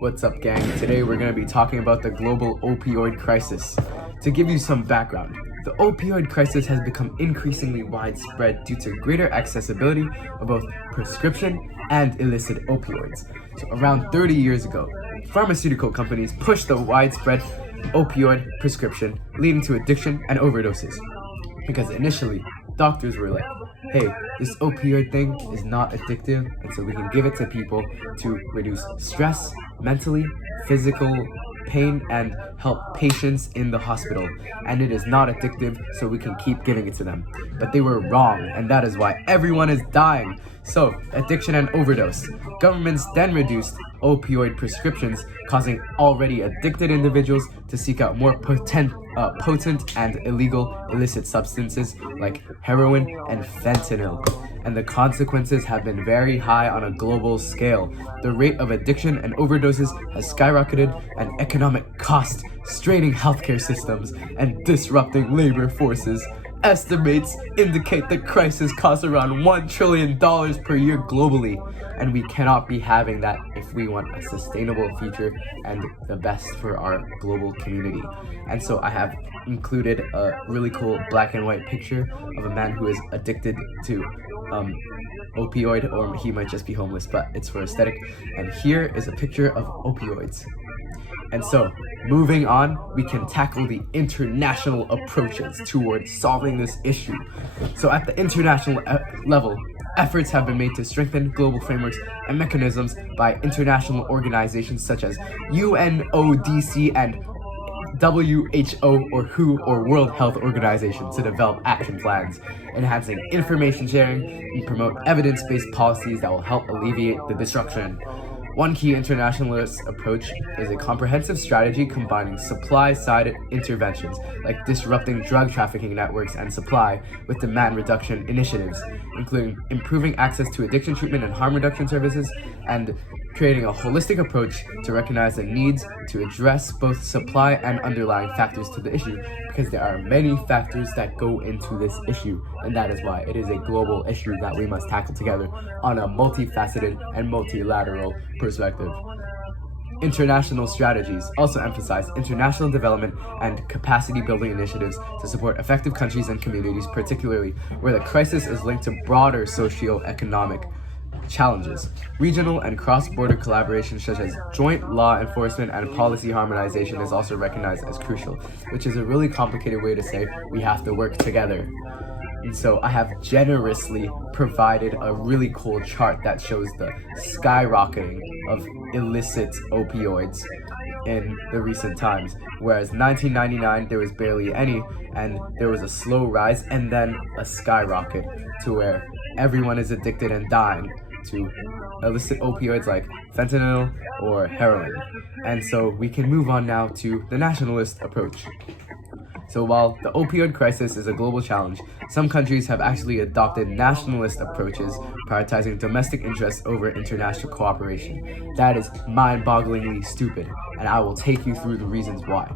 What's up, gang? Today we're going to be talking about the global opioid crisis. To give you some background, the opioid crisis has become increasingly widespread due to greater accessibility of both prescription and illicit opioids. So around 30 years ago, pharmaceutical companies pushed the widespread opioid prescription, leading to addiction and overdoses. Because initially, doctors were like, hey, this opioid thing is not addictive, and so we can give it to people to reduce stress, mentally, physical pain, and help patients in the hospital. And it is not addictive, so we can keep giving it to them. But they were wrong, and that is why everyone is dying. So, addiction and overdose. Governments then reduced opioid prescriptions, causing already addicted individuals to seek out more potent and illegal illicit substances like heroin and fentanyl. And the consequences have been very high on a global scale. The rate of addiction and overdoses has skyrocketed, and economic cost, straining healthcare systems and disrupting labor forces. Estimates indicate the crisis costs around $1 trillion per year globally, and we cannot be having that if we want a sustainable future and the best for our global community. And so I have included a really cool black and white picture of a man who is addicted to opioid, or he might just be homeless, but it's for aesthetic. And here is a picture of opioids. And so, moving on, we can tackle the international approaches towards solving this issue. So at the international level, efforts have been made to strengthen global frameworks and mechanisms by international organizations such as UNODC and WHO or WHO or World Health Organization to develop action plans, enhancing information sharing and promote evidence-based policies that will help alleviate the disruption. One key internationalist approach is a comprehensive strategy combining supply-side interventions, like disrupting drug trafficking networks and supply, with demand reduction initiatives, including improving access to addiction treatment and harm reduction services, and creating a holistic approach to recognize the needs to address both supply and underlying factors to the issue, because there are many factors that go into this issue, and that is why it is a global issue that we must tackle together on a multifaceted and multilateral perspective. International strategies also emphasize international development and capacity building initiatives to support effective countries and communities, particularly where the crisis is linked to broader socio-economic challenges. Regional and cross-border collaboration such as joint law enforcement and policy harmonization is also recognized as crucial, which is a really complicated way to say we have to work together. And so I have generously provided a really cool chart that shows the skyrocketing of illicit opioids in the recent times. Whereas 1999 there was barely any, and there was a slow rise and then a skyrocket to where everyone is addicted and dying to illicit opioids like fentanyl or heroin. And so we can move on now to the nationalist approach. So while the opioid crisis is a global challenge, some countries have actually adopted nationalist approaches, prioritizing domestic interests over international cooperation. That is mind-bogglingly stupid, and I will take you through the reasons why.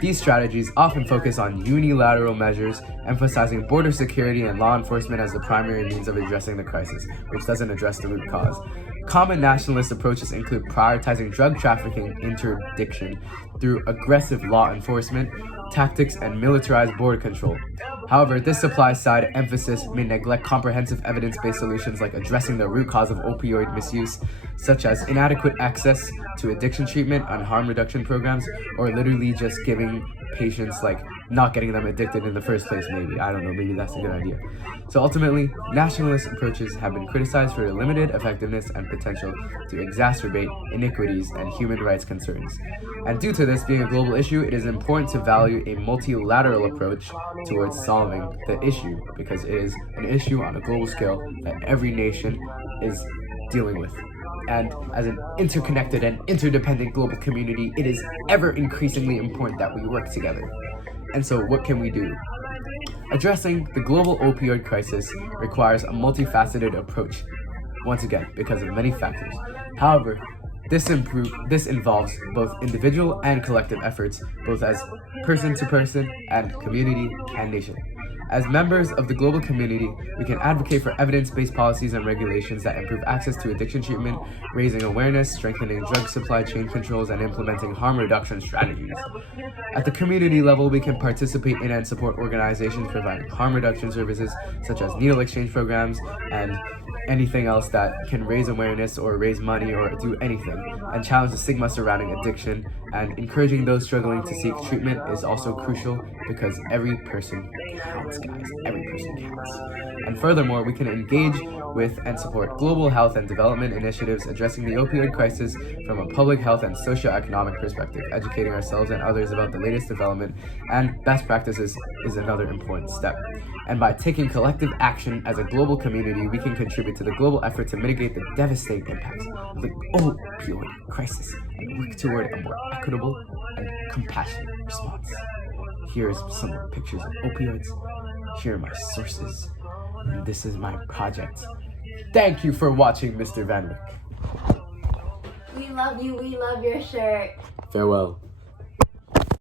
These strategies often focus on unilateral measures, emphasizing border security and law enforcement as the primary means of addressing the crisis, which doesn't address the root cause. Common nationalist approaches include prioritizing drug trafficking interdiction through aggressive law enforcement tactics and militarized border control. However, this supply-side emphasis may neglect comprehensive evidence-based solutions like addressing the root cause of opioid misuse, such as inadequate access to addiction treatment and harm reduction programs, or literally just giving patients, like, not getting them addicted in the first place, maybe. I don't know, maybe that's a good idea. So ultimately, nationalist approaches have been criticized for their limited effectiveness and potential to exacerbate iniquities and human rights concerns. And due to this being a global issue, it is important to value a multilateral approach towards solving the issue, because it is an issue on a global scale that every nation is dealing with. And as an interconnected and interdependent global community, it is ever increasingly important that we work together. And so what can we do? Addressing the global opioid crisis requires a multifaceted approach, once again, because of many factors. However, this involves both individual and collective efforts, both as person to person and community and nation. As members of the global community, we can advocate for evidence-based policies and regulations that improve access to addiction treatment, raising awareness, strengthening drug supply chain controls, and implementing harm reduction strategies. At the community level, we can participate in and support organizations providing harm reduction services, such as needle exchange programs and anything else that can raise awareness or raise money or do anything, and challenge the stigma surrounding addiction. And encouraging those struggling to seek treatment is also crucial because every person counts, guys. Every person counts. And furthermore, we can engage with and support global health and development initiatives addressing the opioid crisis from a public health and socioeconomic perspective. Educating ourselves and others about the latest development and best practices is another important step. And by taking collective action as a global community, we can contribute to the global effort to mitigate the devastating impacts of the opioid crisis and work toward a more equitable and compassionate response. Here's some more pictures of opioids. Here are my sources. And this is my project. Thank you for watching, Mr. Van Wyck. We love you. We love your shirt. Farewell.